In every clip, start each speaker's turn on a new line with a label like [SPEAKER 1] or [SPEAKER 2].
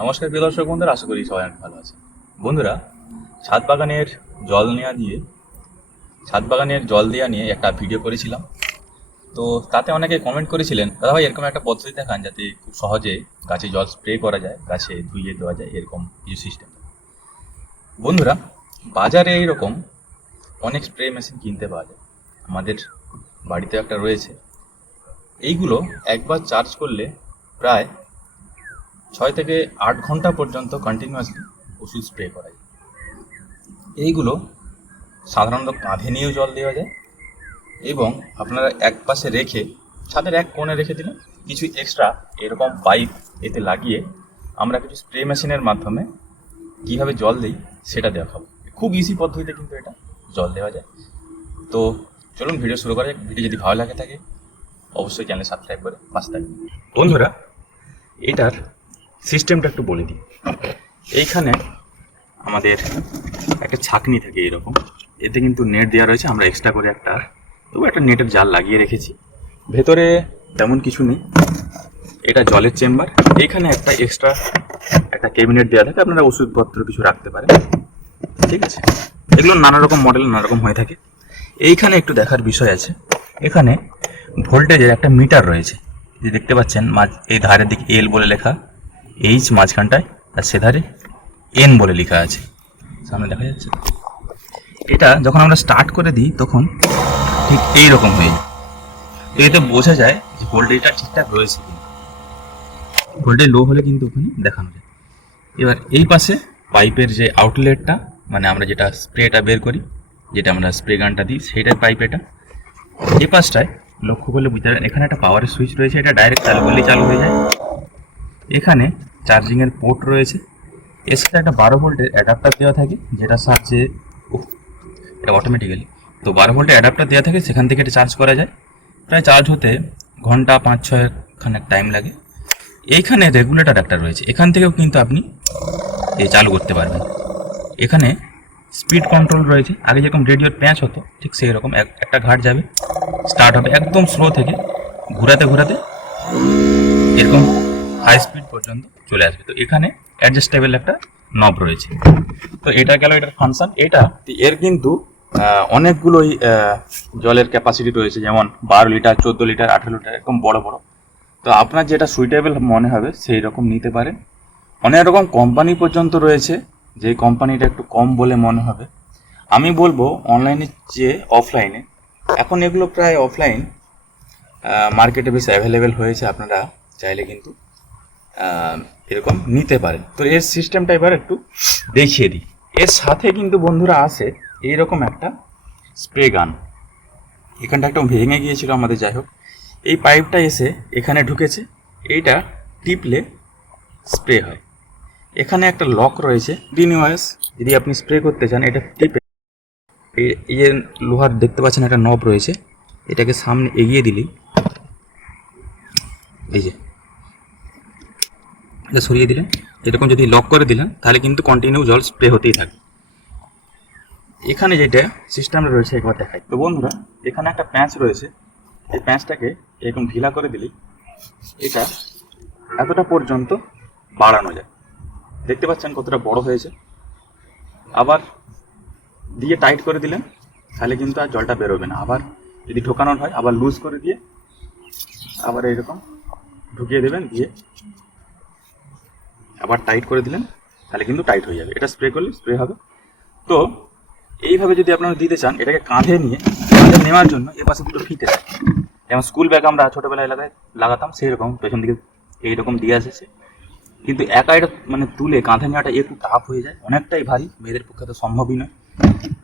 [SPEAKER 1] নমস্কার প্রিয় দর্শক বন্ধুরা, আশা করি সবাই অনেক ভালো আছে বন্ধুরা, ছাদ বাগানের জল নেওয়া নিয়ে, ছাদ বাগানের জল দেওয়া নিয়ে একটা ভিডিও করেছিলাম। তো তাতে অনেকে কমেন্ট করেছিলেন, দাদা ভাই, এরকম একটা পদ্ধতি দেখান যাতে খুব সহজে গাছে জল স্প্রে করা যায়, গাছে ধুইয়ে দেওয়া যায়, এরকম কিছু সিস্টেম বন্ধুরা, বাজারে এইরকম অনেক স্প্রে মেশিন কিনতে পাওয়া যায়। আমাদের বাড়িতে একটা রয়েছে। এইগুলো একবার চার্জ করলে প্রায় ছয় থেকে আট ঘণ্টা পর্যন্ত কন্টিনিউয়াসলি ওষুধ স্প্রে করা যায় এইগুলো সাধারণত কাঁধে নিয়েও জল দেওয়া যায় এবং আপনারা এক পাশে রেখে ছাদের এক কোণে রেখে দিলেন কিছু এক্সট্রা এরকম পাইপ এতে লাগিয়ে আমরা কিছু স্প্রে মেশিনের মাধ্যমে কীভাবে জল দিই সেটা দেখাবো। খুব ইজি পদ্ধতিতে কিন্তু এটা জল দেওয়া যায়। তো চলুন ভিডিও শুরু করা ভিডিও যদি ভালো লাগে থাকে, অবশ্যই চ্যানেল সাবস্ক্রাইব করে পাশে থাকবেন। বন্ধুরা, এটার সিস্টেমটা একটু বলে দিই। এইখানে আমাদের একটা ছাকনি থাকে এরকম এতে কিন্তু নেট দেওয়া রয়েছে, আমরা এক্সট্রা করে একটা, তবু একটা নেটের জাল লাগিয়ে রেখেছি। ভেতরে তেমন কিছু নেই। এটা জলের চেম্বার। এইখানে একটা এক্সট্রা একটা ক্যাবিনেট দেওয়া থাকে, আপনারা ওষুধপত্র কিছু রাখতে পারেন। ঠিক আছে? এগুলো নানা রকম মডেল নানা রকম হয়ে থাকে। এইখানে একটু দেখার বিষয় আছে। এখানে ভোল্টেজের একটা মিটার রয়েছে। যে দেখতে পাচ্ছেন, মাঝ এই ধারের দিকে এল বলে লেখা। এইচ মাঝখানটায় আর সে ধারে এন বলে লেখা আছে। সামনে দেখা যাচ্ছে। এটা যখন আমরা স্টার্ট করে দিই, তখন ঠিক এই রকম হয়ে যায়। তো এতে বোঝা যায় যে ভোল্টেজটা ঠিকঠাক রয়েছে ভোল্টেজ লো হলে কিন্তু ওখানে দেখানো যায়। এবার এই পাশে পাইপের যে আউটলেটটা মানে আমরা যেটা স্প্রেটা বের করি, যেটা আমরা স্প্রে গানটা দিই, সেইটার পাইপ এটা। এই পাশটায় লক্ষ্য করলে বুঝতে পারবেন, এখানে একটা পাওয়ারের সুইচ রয়েছে, এটা ডাইরেক্ট চালু করলেই চালু হয়ে যায়। এখানে চার্জিংয়ের পোর্ট রয়েছে। সাথে একটা বারো ভোল্টের অ্যাডাপ্টার দেওয়া থাকে যেটা সাহায্যে এটা অটোমেটিক্যালি তো বারো ভোল্টের অ্যাডাপ্টার দেওয়া থাকে, সেখান থেকে এটা চার্জ করা যায়। প্রায় চার্জ হতে ঘণ্টা পাঁচ ছয় খানেক টাইম লাগে। এইখানে রেগুলেটর একটা রয়েছে। এখান থেকেও কিন্তু আপনি এ চালু করতে পারবেন। এখানে স্পিড কন্ট্রোল রয়েছে। আগে যেরকম রেডিওর প্যাঁচ হতো, ঠিক সেই রকম এক- একটা ঘাট যাবে। স্টার্ট হবে একদম স্লো থেকে, ঘোরাতে ঘোরাতে, এরকম হাই স্পিড পর্যন্ত। চলে আসবে। তো এখানে অ্যাডজাস্টেবল একটা নব রয়েছে। তো এটা গেল এটার ফাংশন এটা এর কিন্তু অনেকগুলোই জলের ক্যাপাসিটি রয়েছে। যেমন বারো লিটার, চোদ্দ লিটার, আঠেরো লিটার এরকম বড় বড়। তো আপনার যেটা সুইটেবল মনে হবে, সেই রকম নিতে পারেন। অনেক রকম কোম্পানি পর্যন্ত রয়েছে যে কোম্পানিটা একটু কম বলে মনে হবে। আমি বলব অনলাইনে চেয়ে অফলাইনে এখন এগুলো প্রায় অফলাইন মার্কেটে বেশ অ্যাভেলেবেল হয়েছে আপনারা চাইলে কিন্তু। এরকম নিতে পারেন। তো এর সিস্টেমটা এবার একটু দেখিয়ে দিই। এর সাথে কিন্তু বন্ধুরা আসে এইরকম একটা স্প্রে গান এখানটা একটা ভেঙে গিয়েছিল আমাদের, যাই হোক। এই পাইপটা এসে এখানে ঢুকেছে। এইটা টিপলে স্প্রে হয়। এখানে একটা লক রয়েছে। রিনিউয়াস যদি আপনি স্প্রে করতে চান, এটা টিপে এই- যে লোহার, দেখতে পাচ্ছেন একটা নব রয়েছে। এটাকে সামনে এগিয়ে দিলেই এই যে এটা সরিয়ে দিলেন। এরকম যদি লক করে দিলেন, তাহলে কিন্তু কন্টিনিউ জল স্প্রে হতেই থাকে এখানে যেটা সিস্টেম রয়েছে একবার দেখাই। তো বন্ধুরা, এখানে একটা প্যাঁচ রয়েছে। এই প্যাঁচটাকে এরকম ঢিলা করে দিলেই এটা এতটা পর্যন্ত বাড়ানো যায়। দেখতে পাচ্ছেন কতটা বড় হয়েছে। আবার দিয়ে টাইট করে দিলেন, তাহলে কিন্তু আর জলটা বেরোবে না। আবার যদি ঢোকানোর হয়, আবার লুজ করে দিয়ে আবার এরকম ঢুকিয়ে দেবেন, দিয়ে আবার টাইট করে দিলেন, তাহলে কিন্তু টাইট হয়ে যাবে। এটা স্প্রে করলে স্প্রে হবে। তো, এইভাবে যদি আপনারা দিতে চান, এটাকে কাঁধে নিয়ে, কাঁধে নেওয়ার জন্য এ পাশে দুটো ফিতে থাকে যেমন স্কুল ব্যাগ আমরা ছোটোবেলায় লাগাই লাগাতাম সেই রকম পেছন দিকে এইরকম দিয়ে এসেছে। কিন্তু একা এটা মানে তুলে কাঁধে নেওয়াটা একটু টাফ হয়ে যায়। অনেকটাই ভারী, মেয়েদের পক্ষে তো সম্ভবই নয়।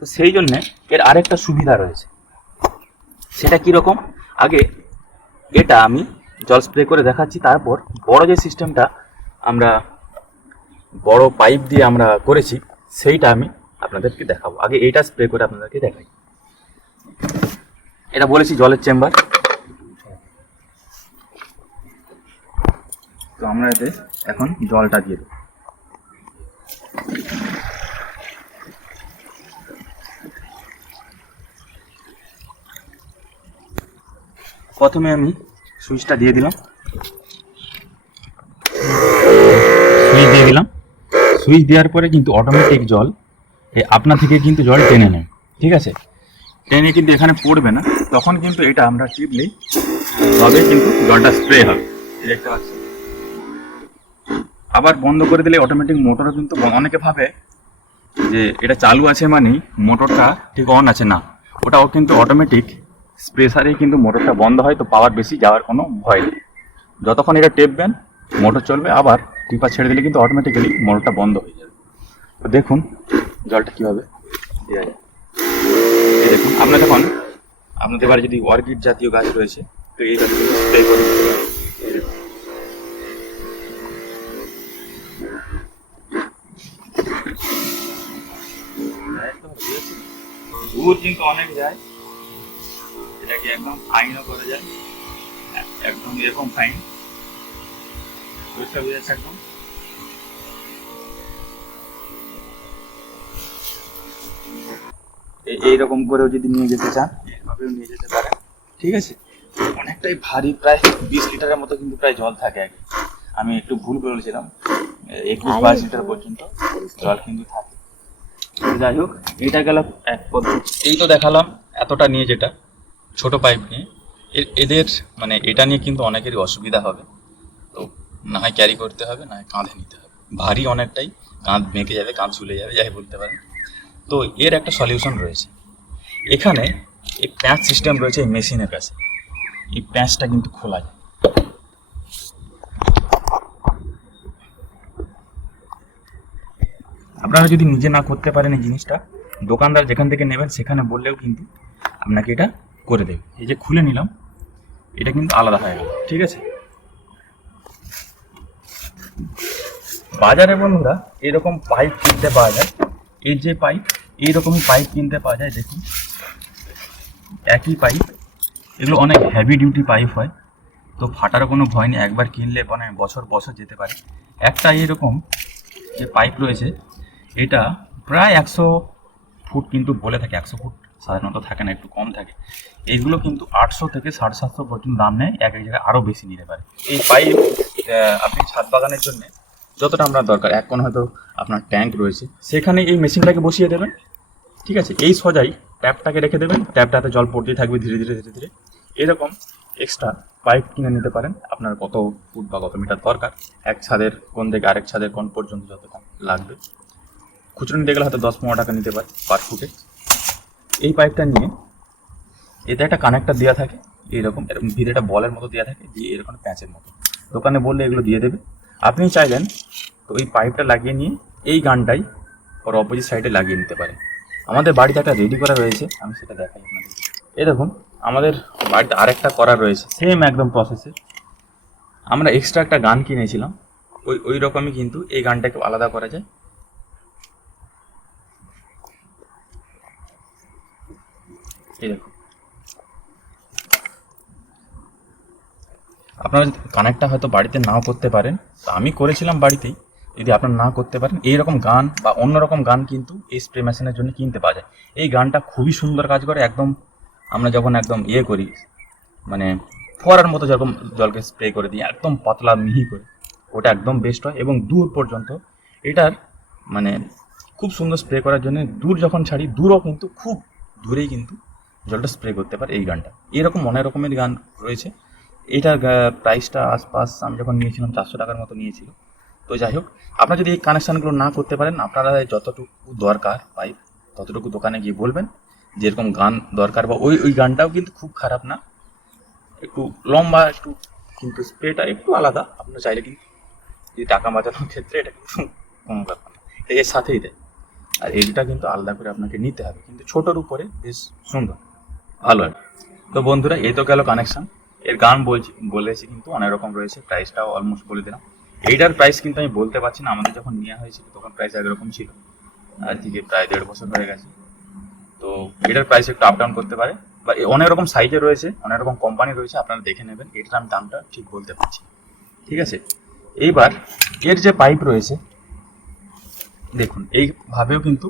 [SPEAKER 1] তো সেই জন্যে এর আরেকটা সুবিধা রয়েছে। সেটা কীরকম আগে এটা আমি জল স্প্রে করে দেখাচ্ছি, তারপর বড় যে সিস্টেমটা আমরা বড় পাইপ দিয়ে আমরা করেছি, সেইটা আমি আপনাদেরকে দেখাবো। আগে এইটা স্প্রে করে আপনাদেরকে দেখাই। এটা বলেছি জলের চেম্বার তো আমরা এতে এখন জলটা দিয়ে দেবো। প্রথমে আমি সুইচটা দিয়ে দিলাম সুইচ দিয়ে দিলাম সুইচ দেওয়ার পরে কিন্তু অটোমেটিক জল আপনা থেকে কিন্তু জল টেনে নেয়, ঠিক আছে? টেনে কিন্তু এখানে পড়বে না, তখন কিন্তু এটা আমরা টিপলেই তবে কিন্তু জলটা স্প্রে হবে দেখতে পাচ্ছেন আবার বন্ধ করে দিলে অটোমেটিক মোটরও কিন্তু অনেকে ভাবে যে এটা চালু আছে মানেই মোটরটা ঠিক অন আছে না, ওটাও কিন্তু অটোমেটিক প্রেসারেই কিন্তু মোটরটা বন্ধ হয়, তো পাওয়ার বেশি যাওয়ার কোনো ভয় নেই। যতক্ষণ এটা টেপবেন মোটর চলবে, আবার টিপা ছেড়ে দিলে কিন্তু অটোমেটিক্যালি মোটরটা বন্ধ হয়ে যাবে। তো দেখুন, জলটা কীভাবে দেখুন আপনার যখন আপনাদের বাড়ি যদি অর্কিড জাতীয় গাছ রয়েছে, তো এই স্প্রে করে। দুধ কিন্তু অনেক যায় এটাকে একদম ফাইনও করা যায়, একদম এরকম ফাইন পরিষ্কার হয়ে যাচ্ছে একদম এইরকম করেও যদি নিয়ে যেতে চান এইভাবেও নিয়ে যেতে পারেন। ঠিক আছে? অনেকটাই ভারী প্রায় বিশ লিটারের মতো কিন্তু প্রায় জল থাকে আগে। আমি একটু ভুল বলেছিলাম। একুশ বাইশ লিটার পর্যন্ত জল কিন্তু থাকে। যাই হোক এটা গেল এক পদ্ধতি। এই তো দেখালাম এতটা নিয়ে যেটা ছোট পাইপ নিয়ে। এ- এদের মানে এটা নিয়ে কিন্তু অনেকেরই অসুবিধা হবে। তো না হয় ক্যারি করতে হবে, না হয় কাঁধে নিতে হবে। ভারী অনেকটাই, কাঁধ মেঁকে যাবে, কাঁধ ঝুলে যাবে, যাই বলতে পারেন। তো এর একটা সলিউশন রয়েছে। এখানে এই প্যাঁচ সিস্টেম রয়েছে এই মেশিনের কাছে। এই প্যাঁচটা কিন্তু খোলা যায়। আপনারা যদি নিজে না করতে পারেন এই জিনিসটা, দোকানদার যেখান থেকে নেবেন সেখানে বললেও কিন্তু আপনাকে এটা করে দেবে। এই যে খুলে নিলাম, এটা কিন্তু আলাদা হয়ে গেল, ঠিক আছে? বাজারে বন্ধুরা, এরকম পাইপ কিনতে পাওয়া যায়। এই যে পাইপ এইরকমই পাইপ কিনতে পাওয়া যায়, দেখুন। একই পাইপ এগুলো অনেক হেভি ডিউটি পাইপ হয়। তো ফাটার কোনো ভয় নেই। একবার কিনলে মানে বছর বছর যেতে পারে। একটা এরকম যে পাইপ রয়েছে, এটা প্রায় একশো ফুট কিন্তু বলে থাকে। একশো ফুট সাধারণত থাকে না, একটু কম থাকে। এইগুলো কিন্তু আটশো থেকে সাড়ে সাতশো পর্যন্ত দাম নেয়। এক এক জায়গায় আরও বেশি নিতে পারে। এই পাইপ আপনি ছাদ বাগানের জন্য যতটা আপনার দরকার, এক কোণ হয়তো আপনার ট্যাঙ্ক রয়েছে, সেখানে এই মেশিনটাকে বসিয়ে দেবেন। ঠিক আছে? এই সজাই ট্যাপটাকে রেখে দেবেন। ট্যাপটাতে জল পড়তেই থাকবে ধীরে ধীরে ধীরে ধীরে। এরকম এক্সট্রা পাইপ কিনে নিতে পারেন। আপনার কত ফুট বা কত মিটার দরকার? এক ছাদের কোন থেকে আরেক ছাদের কোন পর্যন্ত যতটা লাগবে। খুচরো নিতে গেলে হয়তো দশ পনেরো টাকা নিতে পারে পার ফুটে এই পাইপটা নিয়ে এতে একটা কানেক্টার দেওয়া থাকে এইরকম এরকম ভিতরে বলের মতো দেওয়া থাকে, দিয়ে এরকম প্যাঁচের মতো। দোকানে বললে এগুলো দিয়ে দেবে। আপনি চাইলেন তো এই পাইপটা লাগিয়ে নিয়ে এই গানটাই ওর অপোজিট সাইডে লাগিয়ে নিতে পারেন। আমাদের বাড়িতে একটা রেডি করা রয়েছে, আমি সেটা দেখাই আপনাদের। এই দেখুন, আমাদের বাড়িতে আরেকটা করা রয়েছে সেম একদম প্রসেসে আমরা এক্সট্রা একটা গান কিনেছিলাম, ওই ওই রকমই কিন্তু এই গানটাকে আলাদা করা যায়। এই দেখুন। আপনারা কানেক্টটা হয়তো বাড়িতে নাও করতে পারেন, তো আমি করেছিলাম বাড়িতেই। যদি আপনারা না করতে পারেন, এইরকম গান বা অন্যরকম গান কিন্তু এই স্প্রে মেশিনের জন্য কিনতে পাওয়া যায়। এই গানটা খুবই সুন্দর কাজ করে, একদম আমরা যখন একদম ইয়ে করি মানে ফোয়ারার মতো যেরকম জলকে স্প্রে করে দিই, একদম পাতলা মিহি করে, ওটা একদম বেস্ট হয় এবং দূর পর্যন্ত এটার মানে খুব সুন্দর স্প্রে করার জন্য দূর যখন ছাড়ি, দূরও কিন্তু খুব দূরেই কিন্তু জলটা স্প্রে করতে পারে এই গানটা। এরকম অনেক রকমের গান রয়েছে। এটার প্রাইসটা আশপাশ আমি যখন নিয়েছিলাম চারশো টাকার মতো নিয়েছিল। তো যাই হোক, আপনারা যদি এই কানেকশানগুলো না করতে পারেন, আপনারা যতটুকু দরকার পাইপ ততটুকু দোকানে গিয়ে বলবেন যেরকম গান দরকার বা ওই ওই গানটাও কিন্তু খুব খারাপ না। একটু লম্বা, একটু, কিন্তু স্প্রেটা একটু আলাদা। আপনার চাইলে কিন্তু যদি টাকা বাঁচানোর ক্ষেত্রে এটা কিন্তু কোনো ব্যাপার না। এর সাথেই দেয়। আর এইটা কিন্তু আলাদা করে আপনাকে নিতে হবে। কিন্তু ছোটোর উপরে বেশ সুন্দর। ভালো তো বন্ধুরা, এই তো গেল কানেকশন এর গান বলছি, বলেছি কিন্তু অনেক রকম রয়েছে প্রাইসটাও অলমোস্ট বলে দিলাম। এইটার প্রাইস কিন্তু আমি বলতে পারছি না, আমাদের যখন নেওয়া হয়েছিল তখন প্রাইস একরকম ছিল। আজকে প্রায় দেড় বছর হয়ে গেছে। তো এটার প্রাইস একটু আপ ডাউন করতে পারে। বা অনেক রকম সাইজে রয়েছে, অনেক রকম কোম্পানি রয়েছে, আপনারা দেখে নেবেন, এটার আমি দামটা ঠিক বলতে পারছি ঠিক আছে? এইবার এর যে পাইপ রয়েছে, দেখুন, এইভাবেও কিন্তু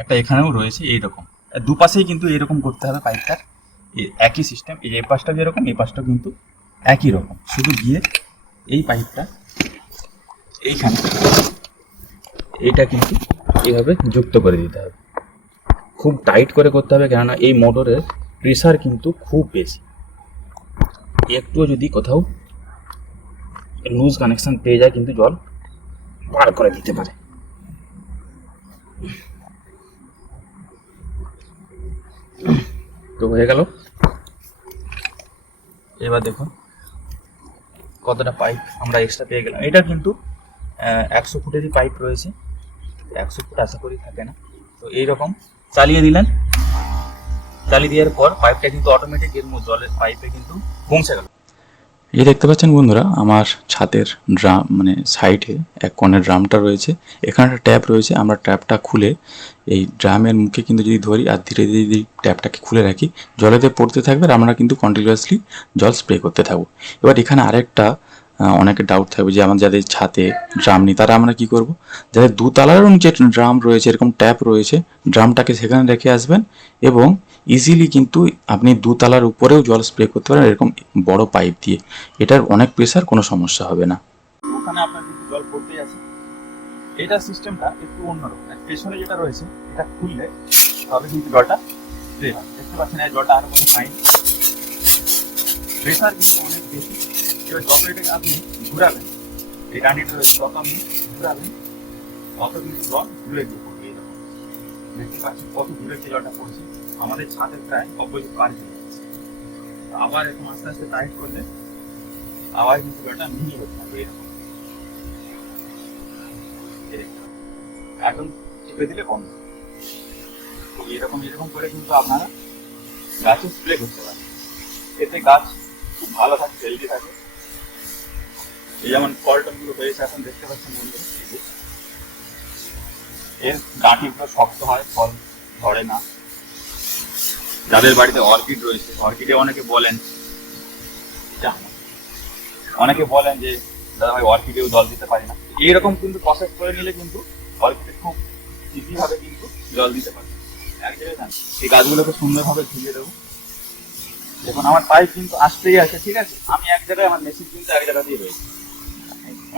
[SPEAKER 1] একটা এখানেও রয়েছে এইরকম। দুপাশেই কিন্তু এইরকম করতে হবে পাইপটার একই সিস্টেম এই এই পাশটা যেরকম এই পাশটা কিন্তু একই রকম। শুধু গিয়ে এই পাইপটা এইখানে এটা কিন্তু এইভাবে যুক্ত করে দিতে হবে। খুব টাইট করে করতে হবে, কেননা এই মোটরের প্রেসার কিন্তু খুব বেশি। একটুও যদি কোথাও লুজ কানেকশন পেয়ে যায়, কিন্তু জল বার করে দিতে পারে। তো হয়ে গেল। এবার দেখুন কতটা পাইপ আমরা এক্সট্রা পেয়ে গেলাম। এটা কিন্তু একশো ফুটেরই পাইপ রয়েছে। একশো ফুট আশা করি থাকে না। তো এইরকম চালিয়ে দিলেন। চালিয়ে দেওয়ার পর পাইপটা কিন্তু অটোমেটিক এর জলের পাইপে কিন্তু পৌঁছে গেল।
[SPEAKER 2] এই দেখতে পাচ্ছেন বন্ধুরা, আমার ছাদের ড্রাম মানে সাইডে এক কোণের ড্রামটা রয়েছে। এখানে একটা ট্যাপ রয়েছে, আমরা ট্যাপটা খুলে, এই ড্রামের মুখে কিন্তু যদি ধরি, আর ধীরে ধীরে যদি ট্যাপটাকে খুলে রাখি, জলেতে পড়তে থাকবে আর আমরা কিন্তু কন্টিনিউয়াসলি জল স্প্রে করতে থাকব। এবার এখানে আরেকটা আহ, অনেকের ডাউট থাকবে যে আমার যাদের ছাতে ড্রাম নেই তারা আমরা কি করব? যাদের দুতলারও নিচে ড্রাম রয়েছে এরকম ট্যাপ রয়েছে ড্রামটাকে সেখানে রেখে আসবেন এবং ইজিলি কিন্তু আপনি দুতলার উপরেও জল স্প্রে করতে পারেন এরকম বড় পাইপ দিয়ে। এটার অনেক প্রেসার কোনো সমস্যা হবে না।
[SPEAKER 1] ওখানে আপনার কিন্তু জল পড়তেই আছে। এটা সিস্টেমটা একটু অন্যরকম। পেছনে যেটা রয়েছে এটা খুললে তবে কিন্তু জলটা দেখতে পাচ্ছেন জলটা আর কোনো প্রেসার কিন্তু অনেক বেশি। এবার যত এটাকে আপনি ঘুরাবেন, এই রয়েছে তত আপনি ঘুরাবেন তত কিন্তু জল ঘুরে গিয়ে পড়বে এরকম। দেখতে পাচ্ছেন কত দূরে যে জলটা পড়ছে, আমাদের ছাদের প্রায় অপোজিট পার চলে যাচ্ছে আবার এখন আস্তে আস্তে টাইট করলে আবার কিন্তু জলটা মিহি হতে থাকবে এরকম। এখন চেপে দিলে বন্ধ। এরকম এরকম করে কিন্তু আপনারা গাছে স্প্রে করতে পারেন। এতে গাছ খুব ভালো থাকে হেলদি থাকে। যেমন ফল টলগুলো হয়েছে, এখন দেখতে পাচ্ছেন এর ডাঁটিগুলো শক্ত হয়, ফল ধরে না। যাদের বাড়িতে অর্কিড রয়েছে, অর্কিডে অনেকে বলেন অনেকে বলেন যে দাদা ভাই অর্কিডেও জল দিতে পারি না। এইরকম কিন্তু প্রসেস করে নিলে কিন্তু অর্কিডে খুব ইজি ভাবে কিন্তু জল দিতে পারে। এক জায়গায় এই গাছগুলোকে সুন্দরভাবে ধুয়ে দেবো। দেখুন, আমার পাইপ কিন্তু আসতেই আছে ঠিক আছে? আমি এক জায়গায়, আমার মেশিন কিন্তু এক জায়গা দিয়ে রয়েছে।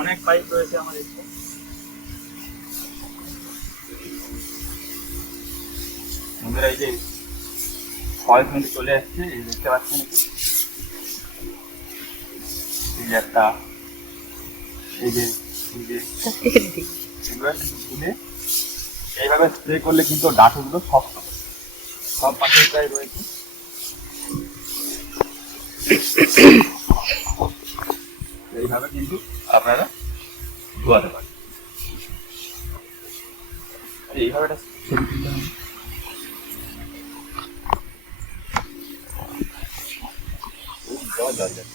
[SPEAKER 1] অনেক পাইপ রয়েছে আমার এখানে। বন্ধুরা, এই যে ফল কিন্তু চলে আসছে, এই দেখতে পাচ্ছেন এই যে একটা, এই যে এইভাবে স্প্রে করলে কিন্তু ডাঁটুগুলো শক্ত। সব পাশে প্রায় রয়েছে। এইভাবে কিন্তু আপনারা? ধোয়াতে পারেন এইভাবে একটা ছবি তুলতে হবে জল জল জল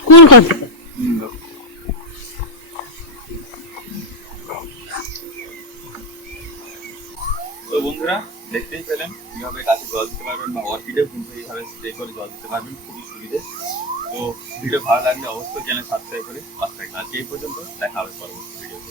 [SPEAKER 1] কোন
[SPEAKER 3] কোন
[SPEAKER 1] তো বন্ধুরা দেখতেই পেলেন কীভাবে জল দিতে পারবেন বা অর্কিডেও কিন্তু এইভাবে স্প্রে করে জল দিতে পারবেন, খুবই সুবিধে। তো ভিডিও ভালো লাগলে অবশ্যই চ্যানেল সাবস্ক্রাইব করে পাশে থাকবেন। আজকে এই পর্যন্ত, দেখা হবে পরবর্তী ভিডিওতে